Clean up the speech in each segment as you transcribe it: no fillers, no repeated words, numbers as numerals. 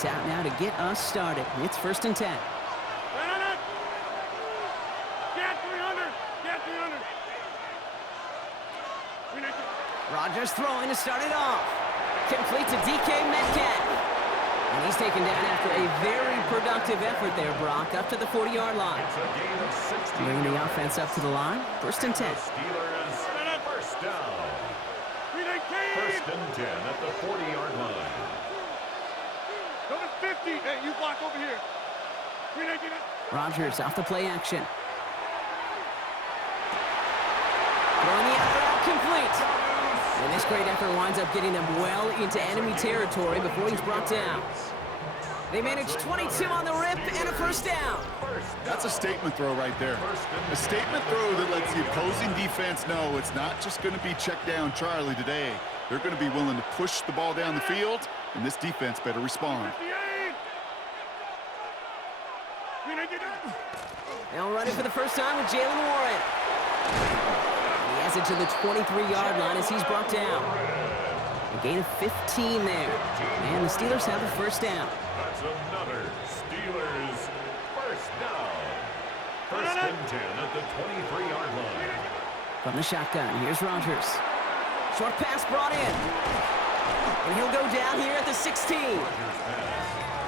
defense out now to get us started. It's 1st and 10. Rodgers throwing to start it off. Complete to DK Metcalf. And he's taken down after a very productive effort there, Brock, up to the 40-yard line. Bringing the offense up to the line. 1st and 10. Steelers, first down. 1st and 10 at the 40-yard line. Go to 50. Hey, you block over here. Rodgers off the play action. Throwing the out complete. And this great effort winds up getting them well into enemy territory before he's brought down. They managed 22 on the rip and a 1st down. That's a statement throw right there. A statement throw that lets the opposing defense know it's not just going to be check down Charlie today. They're going to be willing to push the ball down the field, and this defense better respond. They'll run it for the first time with Jalen Warren. He has it to the 23-yard line as he's brought down. A gain of 15 there. And the Steelers have a 1st down. That's another Steelers 1st down. 1st and 10 at the 23-yard line. From the shotgun, here's Rodgers. Short pass brought in. And he'll go down here at the 16.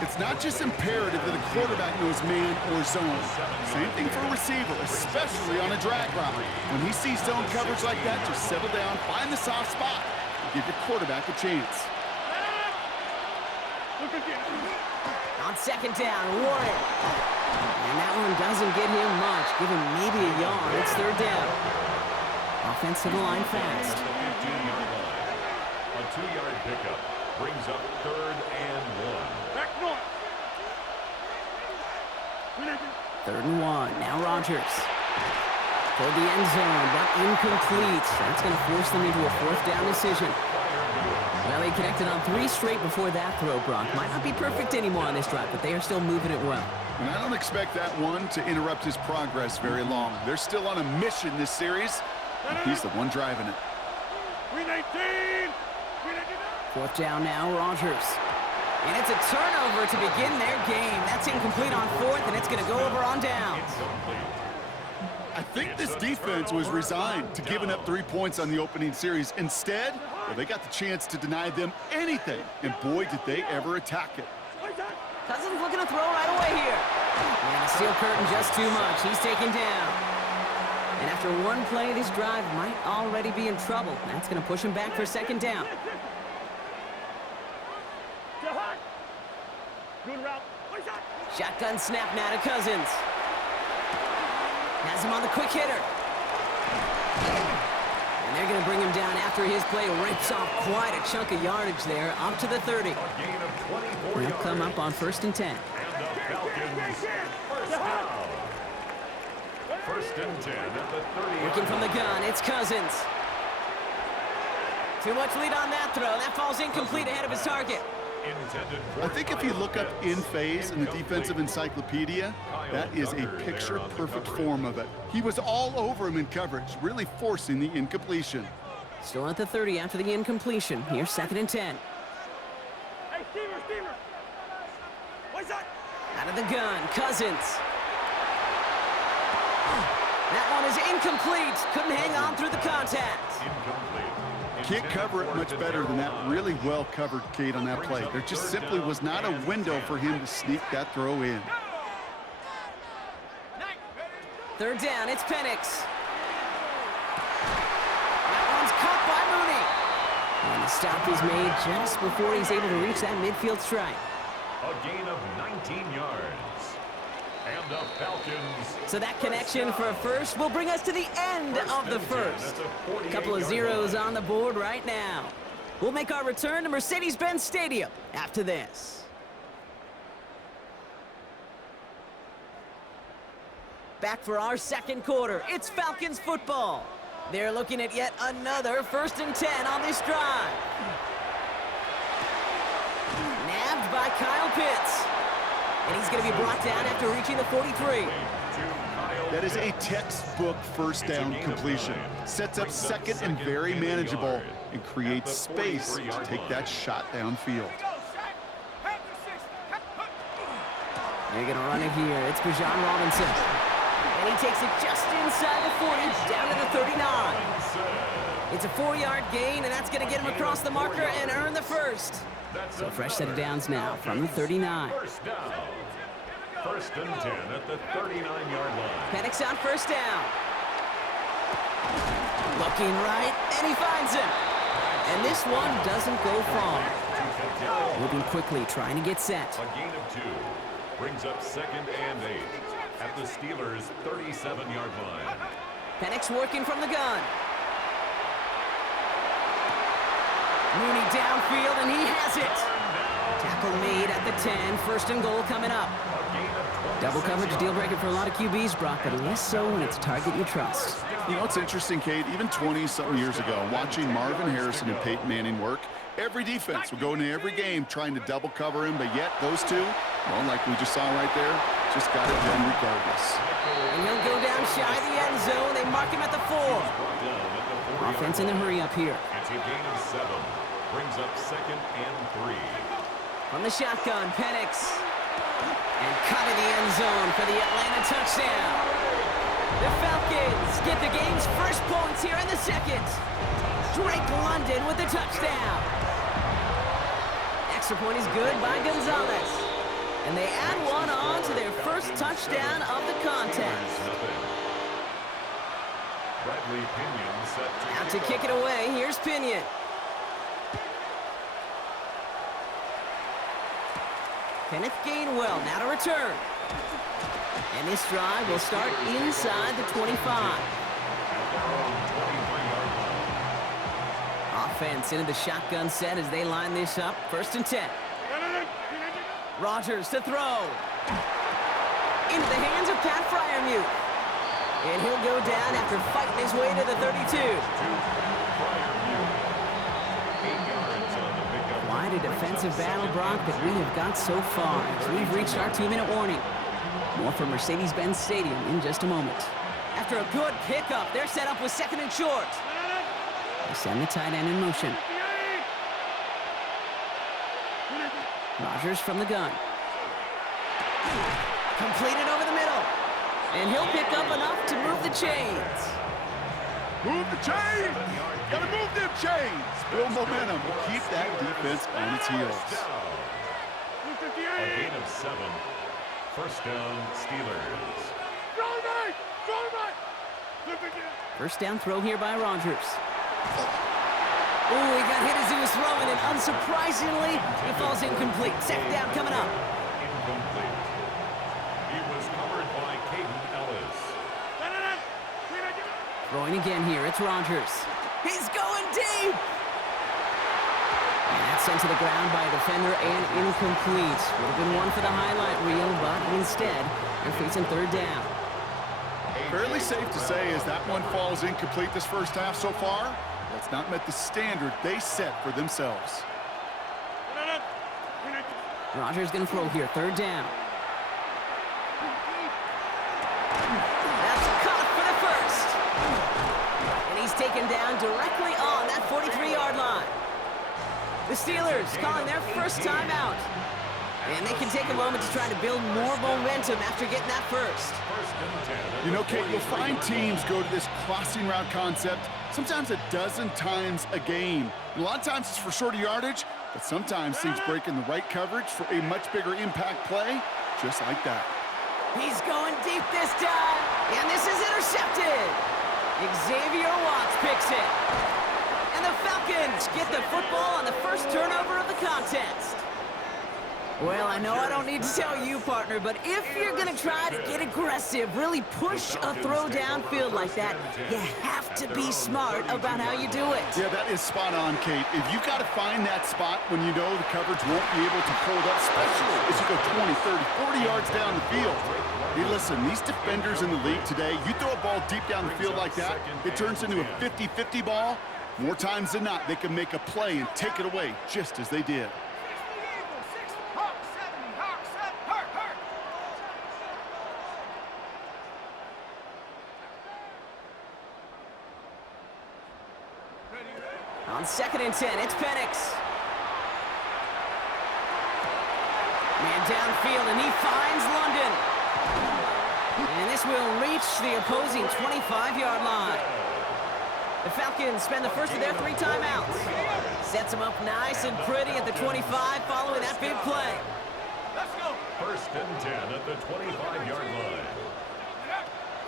It's not just imperative that a quarterback knows man or zone. Same thing for a receiver, especially on a drag route. When he sees zone coverage like that, just settle down, find the soft spot, and give your quarterback a chance. On 2nd down, Warren. And that one doesn't get him much. Give him maybe a yard. It's 3rd down. Offense to the line fast. 15-yard line. A 2-yard pickup brings up 3rd and 1. 3rd and 1. Now Rodgers. Toward the end zone, but incomplete. That's going to force them into a 4th down decision. Well, they connected on 3 straight before that throw, Brock. Might not be perfect anymore on this drive, but they are still moving it well. And I don't expect that one to interrupt his progress very long. They're still on a mission this series, and he's the one driving it. 4th down now, Rodgers. And it's a turnover to begin their game. That's incomplete on 4th, and it's going to go over on downs. I think this defense was resigned to giving up 3 points on the opening series. Instead, well, they got the chance to deny them anything, and boy, did they ever attack it. Cousins looking to throw right away here. And the steel curtain just too much. He's taken down. And after one play, this drive might already be in trouble. That's going to push him back for 2nd down. Shotgun snap now to Cousins. Has him on the quick hitter. And they're going to bring him down after his play rips off quite a chunk of yardage there, up to the 30. They'll come up on 1st and 10. And the Falcons 1st down. 1st and 10 at the 30. Working from the gun, it's Cousins. Too much lead on that throw. That falls incomplete ahead of his target. I think if you look up in phase in the defensive encyclopedia, that is a picture-perfect form of it. He was all over him in coverage, really forcing the incompletion. Still at the 30 after the incompletion. Here's 2nd and 10. Hey, Steamer! What's that? Out of the gun, Cousins. That one is incomplete. Couldn't hang on through the contact. Can't cover it much better than that. Really well covered, Kate, on that play. There just simply was not a window for him to sneak that throw in. 3rd down, it's Penix. That one's caught by Mooney. And the stop is made just before he's able to reach that midfield strike. A gain of 19 yards. And the Falcons. So that connection for a first will bring us to the end of the first. A couple of zeros on the board right now. We'll make our return to Mercedes-Benz Stadium after this. Back for our 2nd quarter. It's Falcons football. They're looking at yet another 1st and 10 on this drive. Nabbed by Kyle Pitts. And he's going to be brought down after reaching the 43. That is a textbook 1st down completion. Sets up 2nd and very manageable and creates space to take that shot downfield. They're going to run it here. It's Bijan Robinson. And he takes it just inside the 40, down to the 39. It's a 4-yard gain, and that's going to get him across the marker and earn the first. So fresh set of downs now from the 39. First down. First and 10 at the 39-yard line. Penix on first down. Looking right, and he finds him. And this one doesn't go far. Moving quickly, trying to get set. A gain of 2 brings up 2nd and 8 at the Steelers' 37-yard line. Penix working from the gun. Mooney downfield, and he has it. Tackle made at the 10. First and goal coming up. Double coverage deal breaker for a lot of QBs, Brock, but less so when it's a target you trust. You know, it's interesting, Kate, even 20-something years ago, watching Marvin Harrison and Peyton Manning work, every defense would go into every game trying to double cover him, but yet those two, well, like we just saw right there, just got it done regardless. And he'll go down shy of the end zone. They mark him at the 4. Offense in a hurry up here. It's a gain of 7. Brings up 2nd and 3. From the shotgun, Penix. And cut in the end zone for the Atlanta touchdown. The Falcons get the game's first points here in the second. Drake London with the touchdown. Extra point is good by Gonzalez. And they add one on to their first touchdown of the contest. Bradley Pinion set Out to kick it away, here's Pinion. Kenneth Gainwell now to return. And this drive will start inside the 25. Offense into the shotgun set as they line this up. First and 10. Rodgers to throw. Into the hands of Pat Freiermuth. And he'll go down after fighting his way to the 32. Quite a defensive battle, Brock, that we have got so far as we've reached our 2-minute warning. More from Mercedes-Benz Stadium in just a moment. After a good pickup, they're set up with 2nd and short. They send the tight end in motion. Rodgers from the gun. Completed over the middle. And he'll pick up enough to move the chains. Move the chains! Gotta move them chains! Build momentum. Keep that defense on its heels. A gain of 7. First down, Steelers. First down throw here by Rodgers. Oh, he got hit as he was throwing, and unsurprisingly, he falls incomplete. 2nd down coming up. Incomplete. He was covered by Caden Ellis. Throwing again here, it's Rodgers. He's going deep! And that's sent to the ground by a defender and incomplete. Would have been one for the highlight reel, but instead, they're facing 3rd down. Fairly safe to say as that one falls incomplete this first half so far, that's not met the standard they set for themselves. Rodgers going to throw here, 3rd down. That's caught for the first. And he's taken down directly on that 43-yard line. The Steelers calling their first timeout. And they can take a moment to try to build more momentum after getting that first. You know, Kate, you'll find teams go to this crossing route concept sometimes a dozen times a game. A lot of times it's for shorter yardage, but sometimes teams break in the right coverage for a much bigger impact play, just like that. He's going deep this time, and this is intercepted. Xavier Watts picks it. And the Falcons get the football on the first turnover of the contest. Well, I know I don't need to tell you, partner, but if you're going to try to get aggressive, really push a throw downfield like that, you have to be smart about how you do it. Yeah, that is spot on, Kate. If you've got to find that spot when you know the coverage won't be able to hold up, especially as you go 20, 30, 40 yards down the field. Hey, listen, these defenders in the league today, you throw a ball deep down the field like that, it turns into a 50-50 ball. More times than not, they can make a play and take it away just as they did. On 2nd and 10, it's Penix. Man downfield, and he finds London. And this will reach the opposing 25-yard line. The Falcons spend the first of their 3 timeouts. Sets them up nice and pretty at the 25 following that big play. Let's go. First and 10 at the 25-yard line.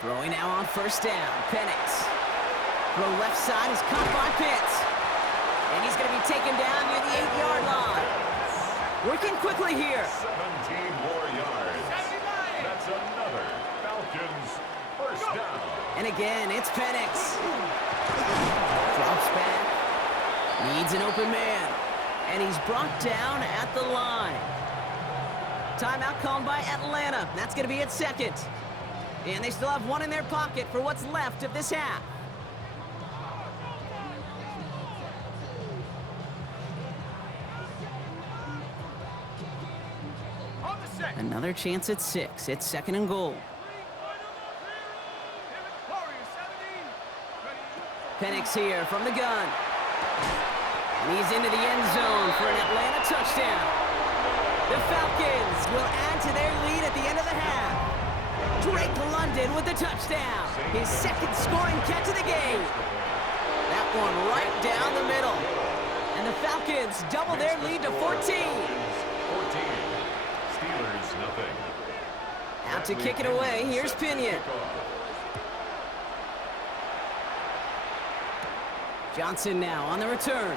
Throwing now on first down. Penix. Throw left side is caught by Pitts. And he's going to be taken down near the 8-yard line. Working quickly here. 17 more yards. That's another Falcons first down. And again, it's Penix. Drops back. Needs an open man. And he's brought down at the line. Timeout called by Atlanta. That's going to be at second. And they still have one in their pocket for what's left of this half. Another chance at 6. It's second and goal. Penix here from the gun. And he's into the end zone for an Atlanta touchdown. The Falcons will add to their lead at the end of the half. Drake London with the touchdown. His second scoring catch of the game. That one right down the middle. And the Falcons double their lead to 14. 14. Steelers, nothing. Out to kick it away, here's Pinion. Johnson now on the return.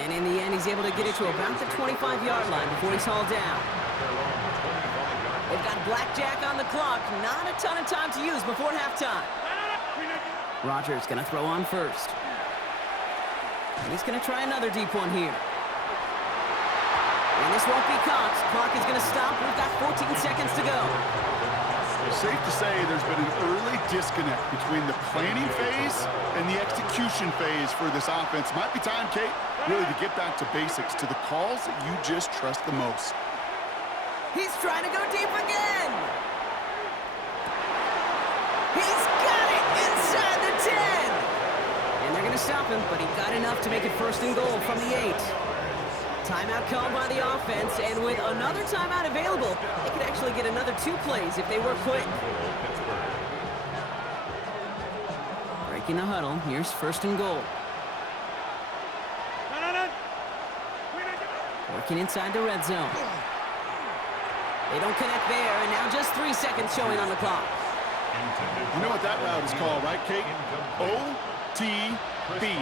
And in the end, he's able to get it to about the 25-yard line before he's hauled down. They've got blackjack on the clock. Not a ton of time to use before halftime. Rodgers going to throw on first. And he's going to try another deep one here. And this won't be caught. Clock is going to stop. We've got 14 seconds to go. Safe to say there's been an early disconnect between the planning phase and the execution phase for this offense. Might be time, Kate, really to get back to basics, to the calls that you just trust the most. He's trying to go deep again. He's got it inside the 10. And they're going to stop him, but he got enough to make it first and goal from the 8. Timeout called by the offense, and with another timeout available, they could actually get another 2 plays if they were quick. Breaking the huddle, here's first and goal. Working inside the red zone. They don't connect there, and now just 3 seconds showing on the clock. You know what that route is called, right, Kate? OTB,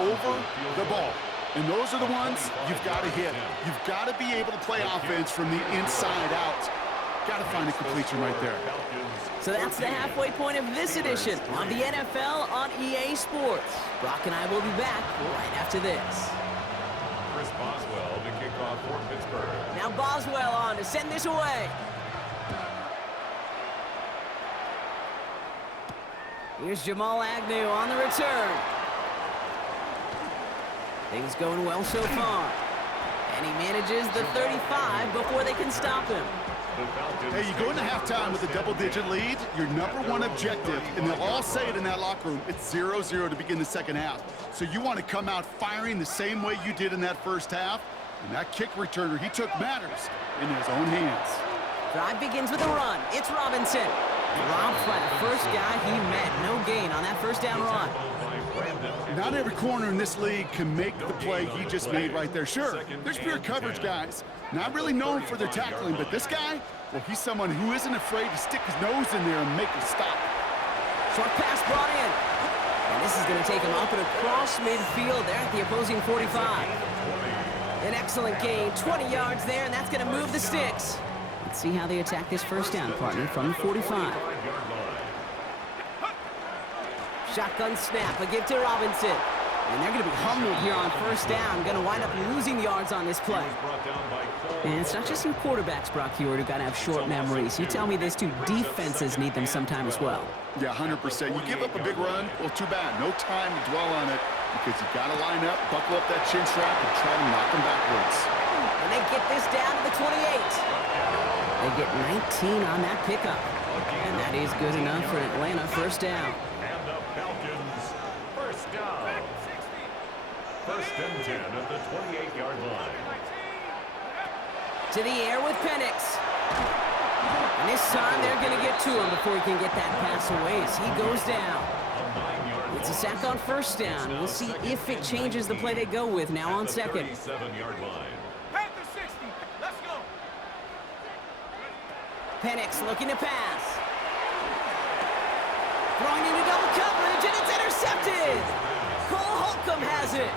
over the ball. And those are the ones you've got to hit. You've got to be able to play offense from the inside out. Got to find a completion right there. So that's the halfway point of this edition of the NFL on EA Sports. Brock and I will be back right after this. Chris Boswell to kick off for Pittsburgh. Now Boswell on to send this away. Here's Jamal Agnew on the return. Things going well so far. And he manages the 35 before they can stop him. Hey, you go into halftime with a double-digit lead, your number one objective, and they'll all say it in that locker room, it's 0-0 to begin the second half. So you want to come out firing the same way you did in that first half, and that kick returner he took matters in his own hands. Drive begins with a run. It's Robinson. Dropped by the first guy he met. No gain on that first down run. Not every corner in this league can make the play he just made right there. Sure, there's pure coverage guys. Not really known for their tackling, but this guy, well, he's someone who isn't afraid to stick his nose in there and make a stop. Short pass brought in. And this is going to take him up and across midfield there at the opposing 45. An excellent gain, 20 yards there, and that's going to move the sticks. Let's see how they attack this first down, partner, from the 45. Shotgun snap, a give to Robinson. And they're going to be humbled here on first down. Going to wind up losing yards on this play. And it's not just your quarterbacks, Brock Hewitt, who got to have short memories. You tell me this too, defenses need them sometime as well. Yeah, 100%. You give up a big run, well, too bad. No time to dwell on it because you got to line up, buckle up that chin strap, and try to knock them backwards. And they get this down to the 28. They get 19 on that pickup. And that is good enough for an Atlanta first down. And the Falcons first down. First and 10 at the 28-yard line. To the air with Penix. And this time they're going to get to him before he can get that pass away as he goes down. It's a sack on first down. We'll see if it changes the play they go with now on second. 37-yard line. Panther 60. Let's go. Penix looking to pass. Throwing into double coverage, and it's intercepted. Cole Holcomb has it.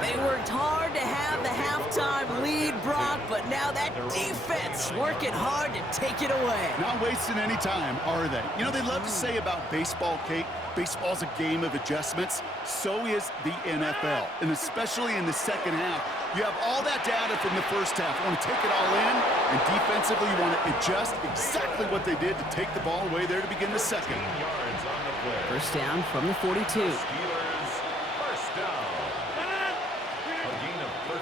They worked hard to have the halftime lead, Brock, but now that defense working hard to take it away. Not wasting any time, are they? You know, they love to say about baseball, Kate, baseball's a game of adjustments. So is the NFL, and especially in the second half. You have all that data from the first half. You want to take it all in, and defensively you want to adjust exactly what they did to take the ball away there to begin the second. First down from the 42. Steelers, first down.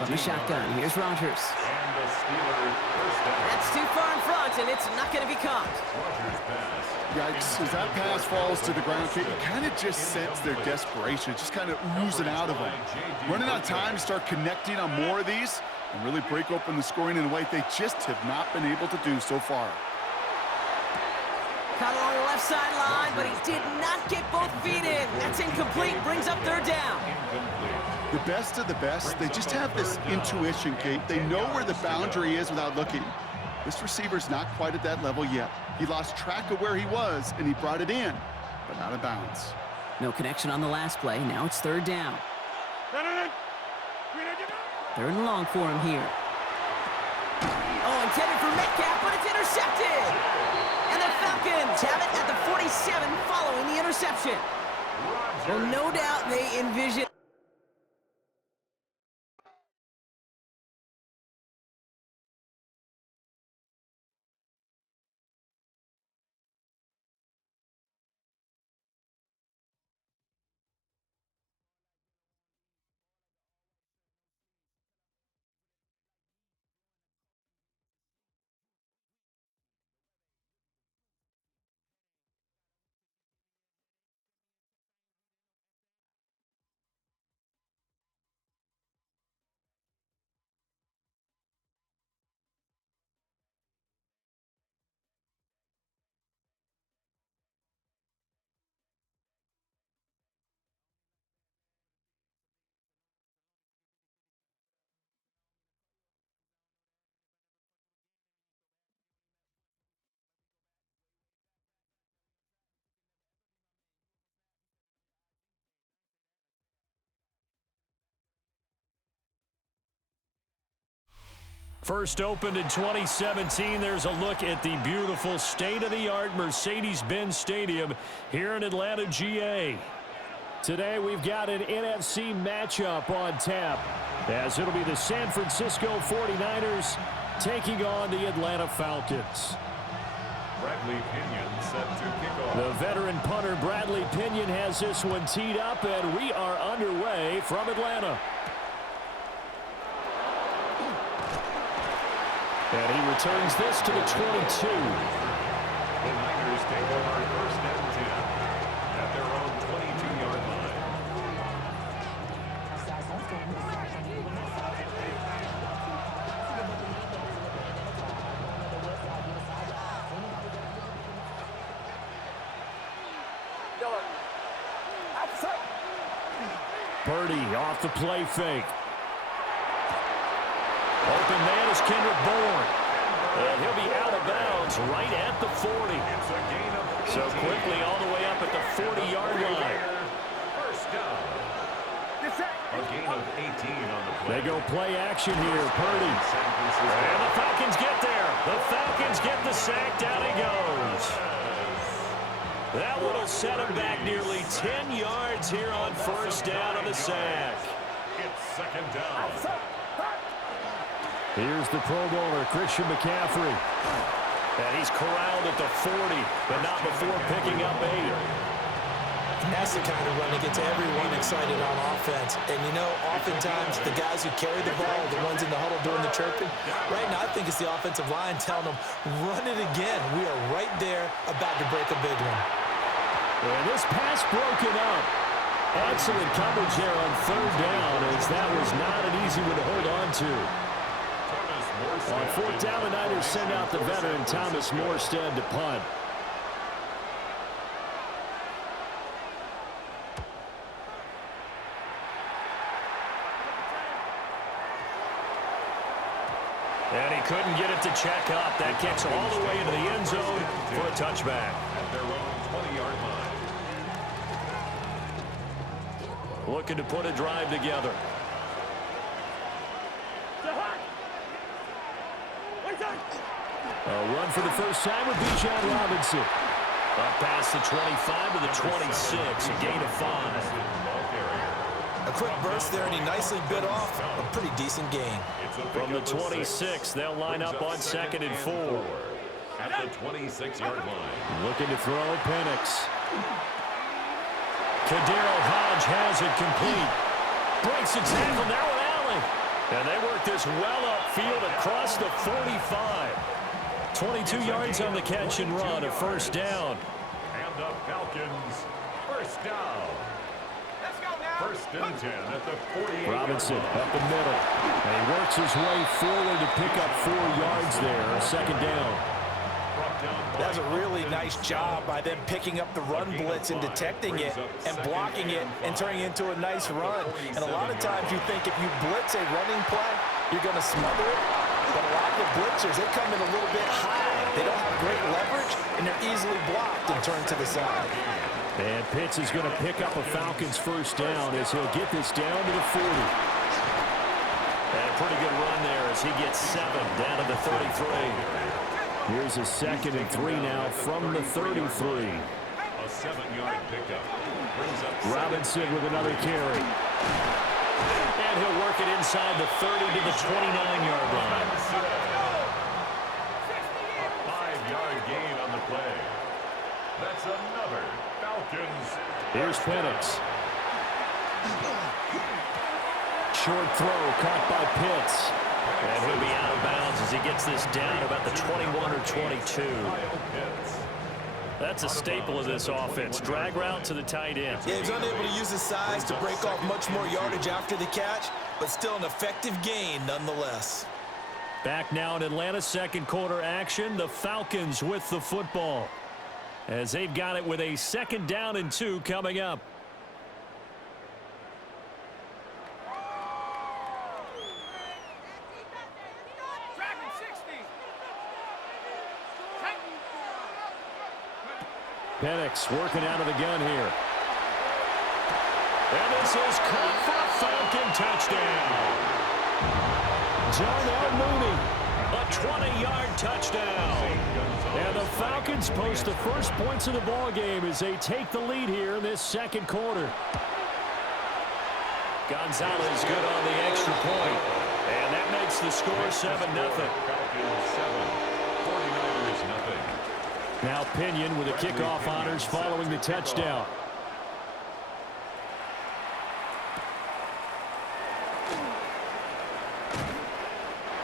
From the shotgun, here's Rodgers. And the Steelers, first down. That's too far in front, and it's not going to be caught. Rodgers pass. Yikes, as that pass falls to the ground, Kate, you kind of just sense their desperation, just kind of oozing out of them. Running out of time to start connecting on more of these and really break open the scoring in a way they just have not been able to do so far. Caught along the left sideline, but he did not get both feet in. That's incomplete, brings up third down. The best of the best, they just have this intuition, Kate. They know where the boundary is without looking. This receiver's not quite at that level yet. He lost track of where he was, and he brought it in, but not a bounce. No connection on the last play. Now it's third down. Third and long for him here. Oh, intended for Metcalf, but it's intercepted. And the Falcons have it at the 47 following the interception. Well, no doubt they envision... First opened in 2017. There's a look at the beautiful state-of-the-art Mercedes-Benz Stadium here in Atlanta, GA. Today we've got an NFC matchup on tap, as it'll be the San Francisco 49ers taking on the Atlanta Falcons. Bradley Pinion set to kick off. The veteran punter Bradley Pinion has this one teed up, and we are underway from Atlanta. And he returns this to the 22. The Niners take over first and 10 at their own 22-yard line. Purdy off the play fake. Open man is Kendrick Bourne. And he'll be out of bounds right at the 40. It's a gain of 18. So quickly all the way up at the 40-yard line. First down. A gain of 18 on the play. They go play action here. Purdy. And the Falcons get there. The Falcons get the sack. Down he goes. That one will set him back nearly 10 yards here on first down on the sack. It's second down. Here's the Pro Bowler, Christian McCaffrey. And he's corralled at the 40, but not before picking up 8. That's the kind of run that gets everyone excited on offense. And, you know, oftentimes the guys who carry the ball, the ones in the huddle doing the chirping, right now I think it's the offensive line telling them, run it again. We are right there about to break a big one. And this pass broken up. Excellent coverage there on third down, as that was not an easy one to hold on to. On fourth down, the Niners send out the veteran Thomas Morstead to punt. And he couldn't get it to check up. That kicks all the way into the end zone for a touchback. At their own 20-yard line. Looking to put a drive together. A run for the first time would be John Robinson. Up past the 25 to the 26, a gain of 5. A quick burst there, and he nicely bit off a pretty decent gain. From the 26, they'll line up on 2nd and 4. At the 26-yard line. Looking to throw Penix. Kadero Hodge has it complete. Breaks the tackle, now an alley. And they work this well upfield across the 45. 22 yards on the catch and run, a first down. And the Falcons, first down. First and 10 at the 48. Robinson up the middle. And he works his way forward to pick up 4 yards there, a second down. That's a really nice job by them picking up the run blitz and detecting it and blocking it and turning it into a nice run. And a lot of times you think if you blitz a running play, you're going to smother it. But a lot of the blitzers, they come in a little bit high. They don't have great leverage, and they're easily blocked and turned to the side. And Pitts is going to pick up a Falcons first down as he'll get this down to the 40. And a pretty good run there as he gets 7 down to the 33. Here's a 2nd and 3 now from the 33. A 7-yard pickup. Robinson with another carry. And he'll work it inside the 30 to the 29-yard line. A 5-yard gain on the play. That's another Falcons. Here's Penix. Short throw caught by Pitts. And he'll be out of bounds as he gets this down about the 21 or 22. That's a staple of this offense. Drag route to the tight end. Yeah, he's unable to use his size to break off much more yardage after the catch, but still an effective gain nonetheless. Back now in Atlanta's second quarter action. The Falcons with the football as they've got it with a 2nd down and 2 coming up. Penix working out of the gun here. And this is caught for a Falcon touchdown. Darnell Mooney, a 20-yard touchdown. And the Falcons post the first points of the ball game as they take the lead here in this second quarter. Gonzalez good on the extra point. And that makes the score 7-0. Falcons 7, 49ers nothing. Now Pinion with the kickoff honors following the touchdown.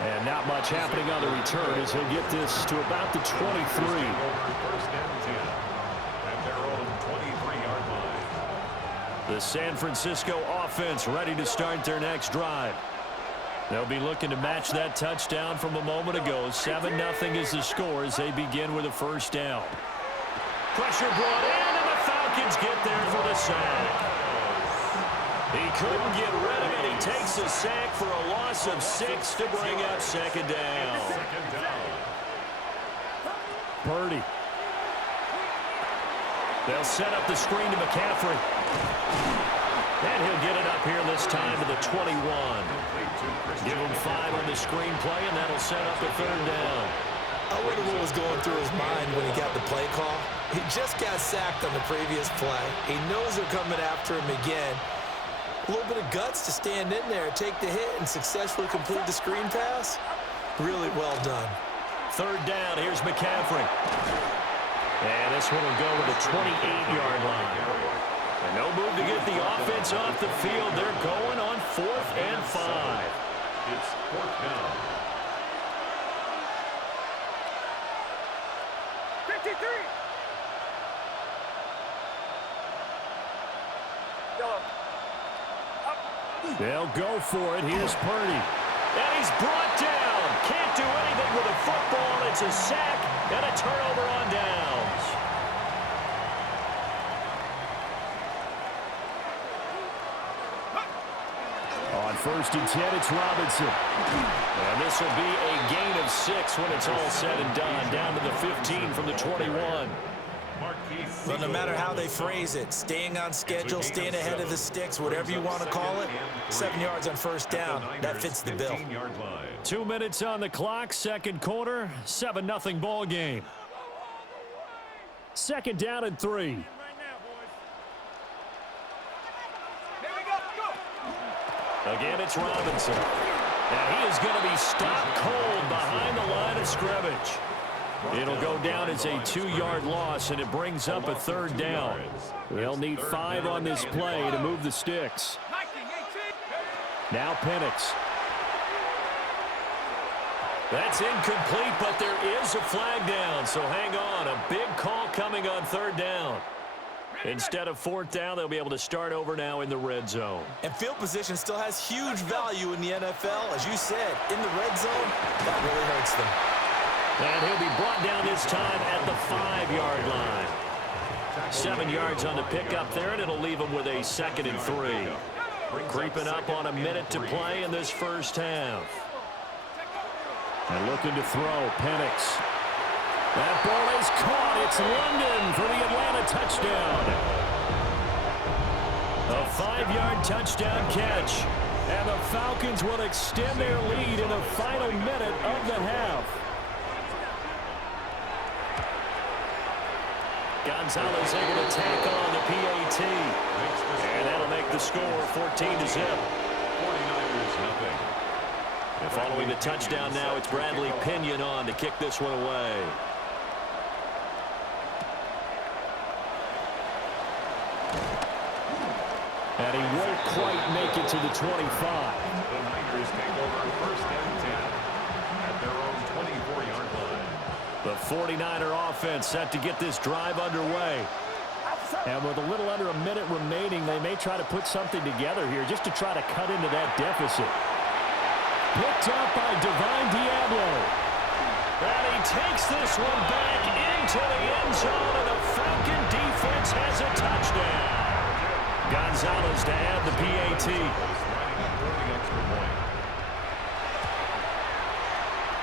And not much happening on the return as he'll get this to about the 23. First and 10 at their own 23-yard line. The San Francisco offense ready to start their next drive. They'll be looking to match that touchdown from a moment ago. 7-0 is the score as they begin with a first down. Pressure brought in, and the Falcons get there for the sack. He couldn't get rid of it. He takes a sack for a loss of 6 to bring up 2nd down. Purdy. They'll set up the screen to McCaffrey. And he'll get it up here this time to the 21. Give him 5 on the screenplay, and that'll set up a 3rd down. I wonder what was going through his mind when he got the play call. He just got sacked on the previous play. He knows they're coming after him again. A little bit of guts to stand in there, take the hit, and successfully complete the screen pass. Really well done. 3rd down, here's McCaffrey. And this one will go to the 28-yard line. And no move to get the offense off the field. They're going on 4th and 5. It's 4th down. 53. They'll go for it. Here's Purdy. And he's brought down. down. Can't do anything with a football. It's a sack and a turnover on downs. On 1st and 10, it's Robinson. And this will be a gain of 6 when it's all said and done. Down to the 15 from the 21. Well, no matter how they phrase it, staying on schedule, staying ahead of the sticks, whatever you want to call it, 7 yards on 1st down, that fits the bill. 2 minutes on the clock, 2nd quarter, 7-0 ball game. 2nd down and 3. Again, it's Robinson. And he is going to be stopped cold behind the line of scrimmage. It'll go down as a 2-yard loss, and it brings up a 3rd down. They'll need 5 on this play to move the sticks. Now Penix. That's incomplete, but there is a flag down, so hang on. A big call coming on 3rd down. Instead of 4th down, they'll be able to start over now in the red zone. And field position still has huge value in the NFL. As you said, in the red zone, that really hurts them. And he'll be brought down this time at the 5-yard line. 7 yards on the pickup there, and it'll leave him with a 2nd and 3. Creeping up on a minute to play in this first half. And looking to throw, Penix. That ball is caught. It's London for the Atlanta touchdown. A 5-yard touchdown catch. And the Falcons will extend their lead in the final minute of the half. Gonzalez able to tack on the PAT. And that'll make the score 14-0. 49ers nothing. And following the touchdown now, it's Bradley Pinion on to kick this one away. And he won't quite make it to the 25. The Niners take over 1st and 10 at their own 24-yard line. The 49er offense set to get this drive underway. And with a little under a minute remaining, they may try to put something together here just to try to cut into that deficit. Picked up by Divine Diablo. And he takes this one back into the end zone, and the Falcon defense has a touchdown. Gonzalez to add the PAT.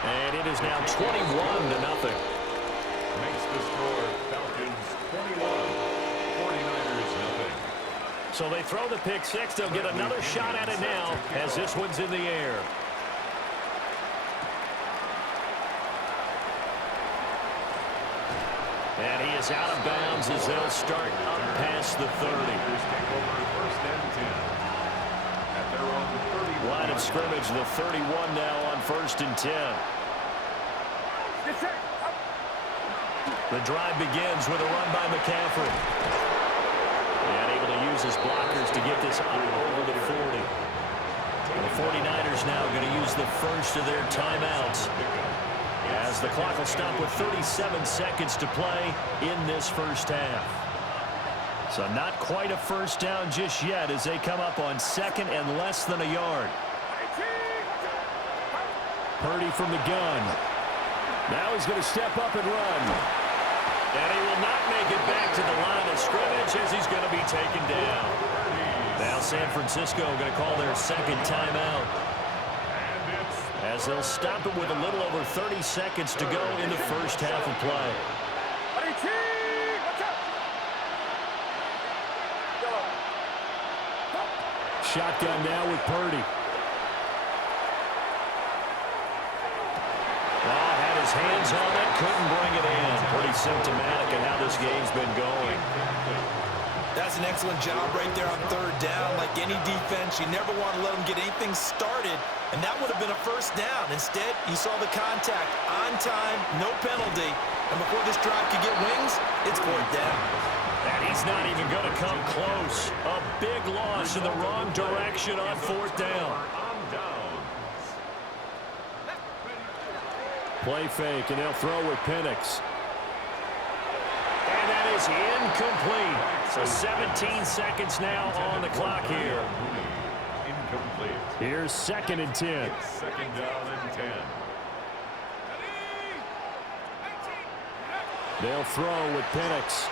And it is now 21-0. Makes the score Falcons 21, 49ers nothing. So they throw the pick six. They'll get another shot at it now as this one's in the air. And he is out of bounds as they'll start up past the 30. Line of scrimmage, the 31 now on 1st and 10. The drive begins with a run by McCaffrey. And able to use his blockers to get this up over the 40. And the 49ers now going to use the first of their timeouts, as the clock will stop with 37 seconds to play in this first half. So not quite a first down just yet as they come up on 2nd and less than a yard. Purdy from the gun. Now he's going to step up and run. And he will not make it back to the line of scrimmage as he's going to be taken down. Now San Francisco going to call their 2nd timeout, as they'll stop it with a little over 30 seconds to go in the first half of play. Shotgun now with Purdy. Had his hands on it, couldn't bring it in. Pretty symptomatic of how this game's been going. That's an excellent job right there on 3rd down. Like any defense, you never want to let them get anything started, and that would have been a first down. Instead, you saw the contact on time, no penalty, and before this drive could get wings, it's 4th down. And he's not even going to come close. A big loss in the wrong direction on 4th down. Play fake, and they'll throw with Penix. And that is incomplete. So 17 seconds now on the clock here. Incomplete. Here's 2nd and 10. 2nd down and 10. They'll throw with Penix.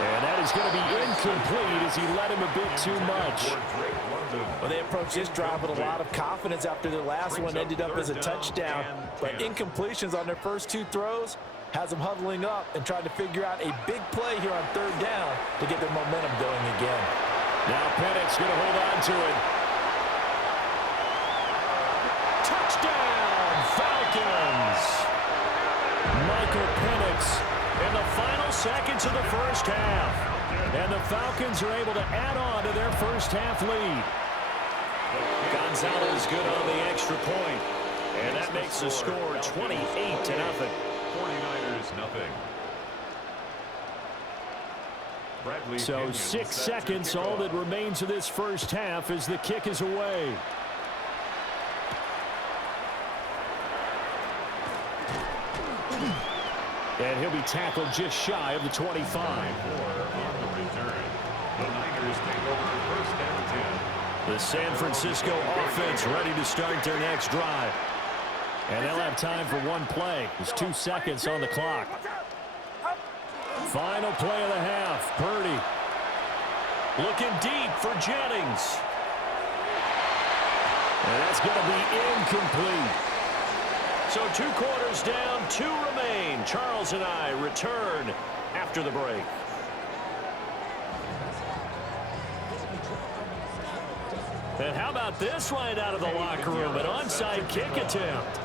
And that is going to be incomplete as he led him a bit too much. Well, they approached this drive with a lot of confidence after their last one ended up as a touchdown. But incompletions on their first two throws has them huddling up and trying to figure out a big play here on third down to get their momentum going again. Now Penix going to hold on to it. Touchdown, Falcons! Michael Penix in the final seconds of the first half. And the Falcons are able to add on to their first half lead. Gonzalez good on the extra point. And that makes the score 28-0. 49ers nothing. So 6 seconds, all that remains of this first half as the kick is away. And he'll be tackled just shy of the 25. On the return. The Niners take over first and 10. The San Francisco offense ready to start their next drive. And they'll have time for one play. There's 2 seconds on the clock. Final play of the half. Purdy looking deep for Jennings. And that's going to be incomplete. So 2 quarters down, 2 remain. Charles and I return after the break. And how about this right out of the locker room? An onside kick attempt.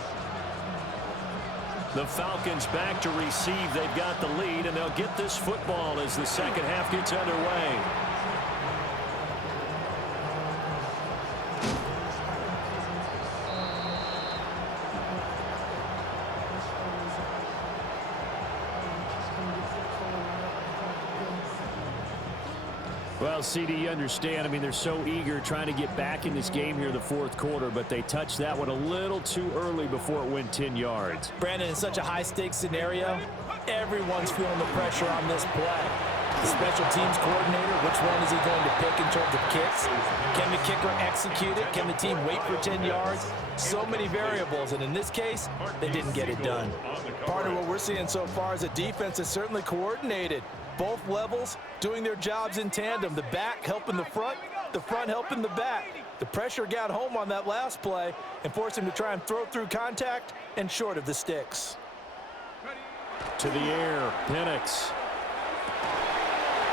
The Falcons back to receive. They've got the lead, and they'll get this football as the second half gets underway. Well, CD, you understand. I mean, they're so eager trying to get back in this game here in the fourth quarter, but they touched that one a little too early before it went 10 yards. Brandon, in such a high-stakes scenario, everyone's feeling the pressure on this play. The special teams coordinator, which one is he going to pick in terms of kicks? Can the kicker execute it? Can the team wait for 10 yards? So many variables, and in this case, they didn't get it done. Part of what we're seeing so far is a defense is certainly coordinated. Both levels doing their jobs in tandem. The back helping the front helping the back. The pressure got home on that last play and forced him to try and throw through contact and short of the sticks. To the air, Penix.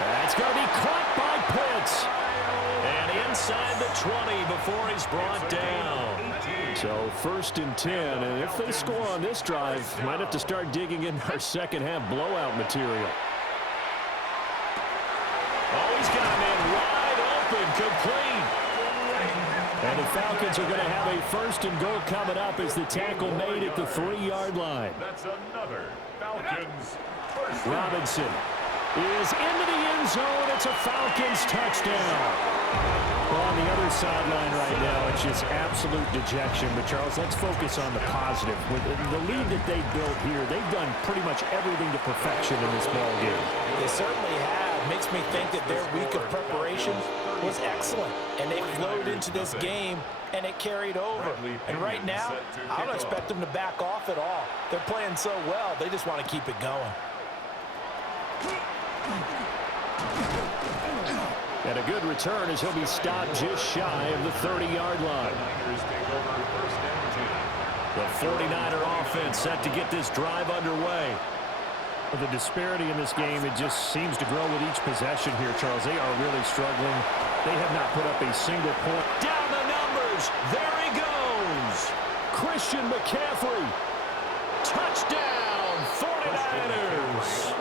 That's going to be caught by Pitts. And inside the 20 before he's brought down. So 1st and 10, and if they score on this drive, might have to start digging in our second half blowout material. Oh, he's got him in wide open, complete. And the Falcons are going to have a 1st and goal coming up as the tackle made at the 3-yard line. That's another Falcons first. Robinson is into the end zone. It's a Falcons touchdown. Well, on the other sideline right now, it's just absolute dejection. But, Charles, let's focus on the positive. With the lead that they built here, they've done pretty much everything to perfection in this ball game. They certainly have. Makes me think that their week of preparation was excellent. And they flowed into this game, and it carried over. And right now, I don't expect them to back off at all. They're playing so well, they just want to keep it going. And a good return as he'll be stopped just shy of the 30-yard line. The 49er offense set to get this drive underway. The disparity in this game, it just seems to grow with each possession here, Charles. They are really struggling. They have not put up a single point. Down the numbers. There he goes. Christian McCaffrey. Touchdown, 49ers.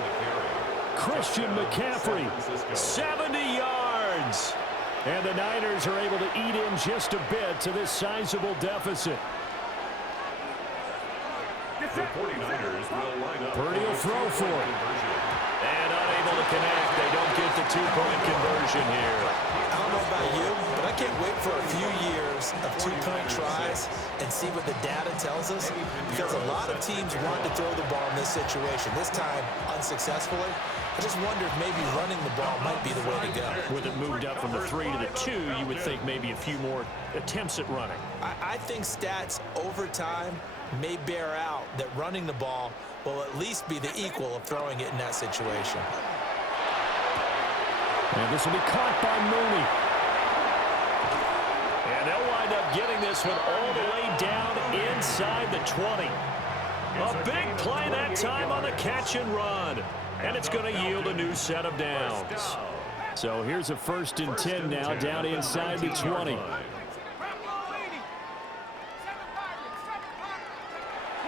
Christian McCaffrey, 70 yards. And the Niners are able to eat in just a bit to this sizable deficit. The 49ers will line up. Purdy will throw for it. And unable to connect. They don't get the 2-point conversion here. I don't know about you, but I can't wait for a few years of 2-point tries and see what the data tells us, because a lot of teams want to throw the ball in this situation. This time, unsuccessfully. I just wonder if maybe running the ball might be the way to go. With it moved up from the 3 to the 2, you would think maybe a few more attempts at running. I think stats over time may bear out that running the ball will at least be the equal of throwing it in that situation. And this will be caught by Mooney. And they'll wind up getting this one all the way down inside the 20. A big play that time on the catch and run. And it's going to yield a new set of downs. So here's a 1st and 10 now, down inside the 20.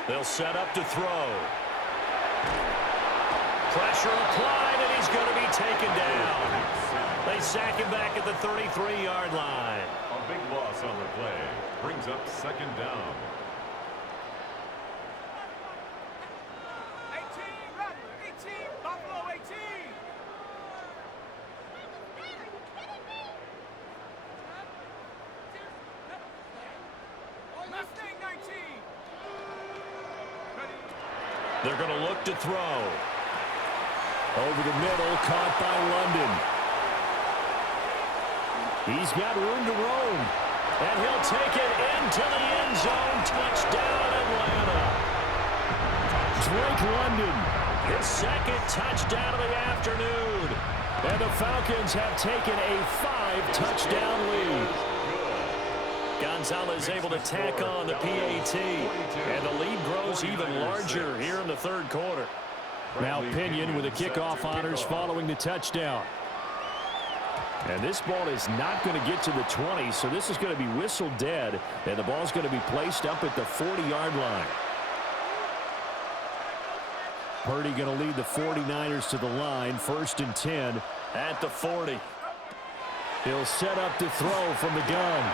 They'll set up to throw. Pressure applied, and he's going to be taken down. They sack him back at the 33-yard line. A big loss on the play brings up 2nd down. 18, Buffalo 18. Mustang 19. They're going to look to throw. Over the middle, caught by London. He's got room to roam. And he'll take it into the end zone. Touchdown, Atlanta. Drake London, his 2nd touchdown of the afternoon. And the Falcons have taken a 5-touchdown lead. Gonzalez able to tack on the PAT. And the lead grows even larger here in the 3rd quarter. Now Pinion with the kickoff honors following the touchdown. And this ball is not going to get to the 20, so this is going to be whistled dead, and the ball's going to be placed up at the 40-yard line. Purdy going to lead the 49ers to the line, 1st and 10 at the 40. He'll set up to throw from the gun.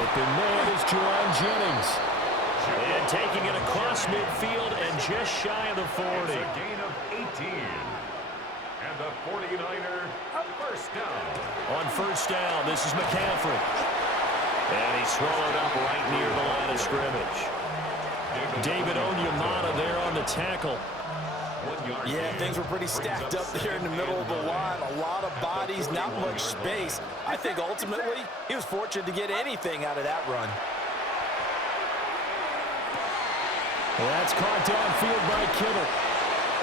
Open man is Juwan Jennings. And taking it across midfield and just shy of the 40. It's a gain of 18. And the 49er 1st down. On 1st down, this is McCaffrey. And he's swallowed up right near the line of scrimmage. David Onyemata there on the tackle. Yeah, things were pretty stacked up there in the middle of the line. A lot of bodies, not much space. I think ultimately he was fortunate to get anything out of that run. Well, that's caught downfield by Kittle.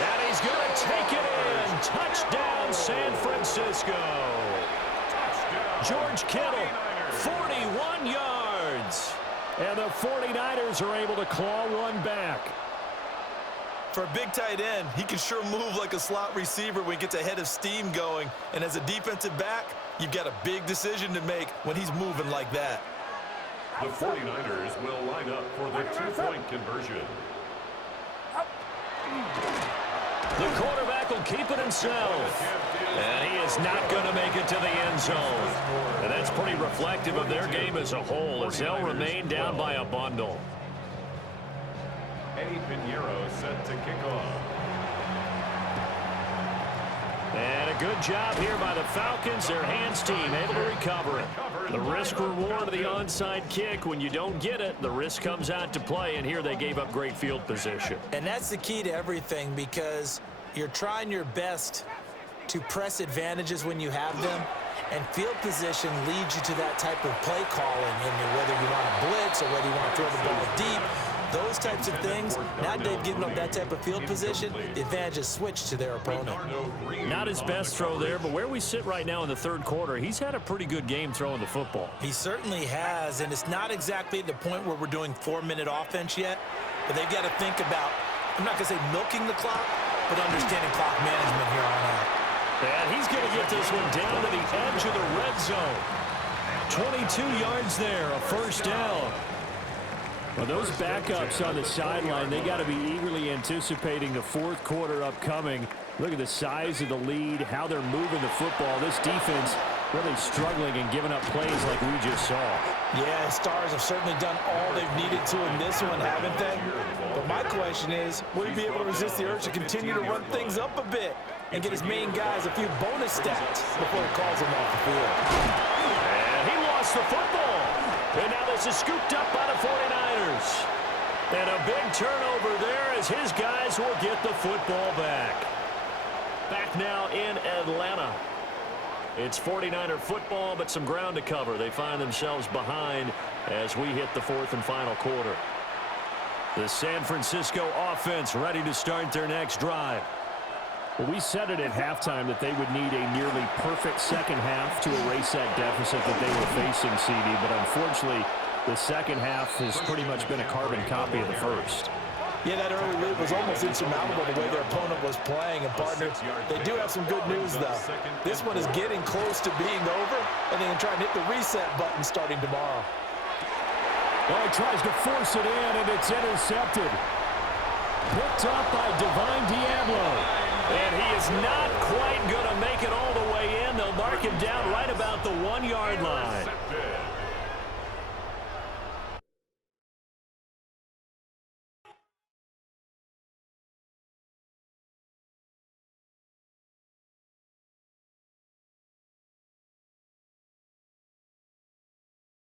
And he's going to take it in. Touchdown, San Francisco. George Kittle, 41 yards. And the 49ers are able to claw one back. For a big tight end, he can sure move like a slot receiver when he gets a head of steam going. And as a defensive back, you've got a big decision to make when he's moving like that. The 49ers will line up for the 2-point conversion. The quarterback will keep it himself. And he is not going to make it to the end zone. And that's pretty reflective of their game as a whole, as they'll remain down by a bundle. Eddie Pinheiro set to kick off. And a good job here by the Falcons. Their hands team able to recover it. The risk reward of the onside kick. When you don't get it, the risk comes out to play. And here they gave up great field position. And that's the key to everything, because you're trying your best to press advantages when you have them. And field position leads you to that type of play calling. And whether you want to blitz or whether you want to throw the ball deep, those types of things, now they've given up that type of field position, the advantage is switched to their opponent. Not his best throw there, but where we sit right now in the 3rd quarter, he's had a pretty good game throwing the football. He certainly has, and it's not exactly at the point where we're doing 4-minute offense yet, but they've got to think about, I'm not going to say milking the clock, but understanding clock management here on out. And he's going to get this one down to the edge of the red zone. 22 yards there, a 1st down. Well, those backups on the sideline, they got to be eagerly anticipating the 4th quarter upcoming. Look at the size of the lead, how they're moving the football. This defense really struggling and giving up plays like we just saw. Yeah, Stars have certainly done all they've needed to in this one, haven't they? But my question is, will he be able to resist the urge to continue to run things up a bit and get his main guys a few bonus stats before he calls them off the field? And he lost the football. And now this is scooped up by the 49ers. And a big turnover there as his guys will get the football back. Back now in Atlanta. It's 49er football, but some ground to cover. They find themselves behind as we hit the 4th and final quarter. The San Francisco offense ready to start their next drive. Well, we said it at halftime that they would need a nearly perfect second half to erase that deficit that they were facing, CD, but unfortunately, the second half has pretty much been a carbon copy of the first. Yeah, that early lead was almost insurmountable the way their opponent was playing. And, partner, they do have some good news, though. This one is getting close to being over, and they can try and hit the reset button starting tomorrow. Well, he tries to force it in, and it's intercepted. Picked up by Divine Diablo. And he is not quite going to make it all the way in. They'll mark him down right about the 1-yard line.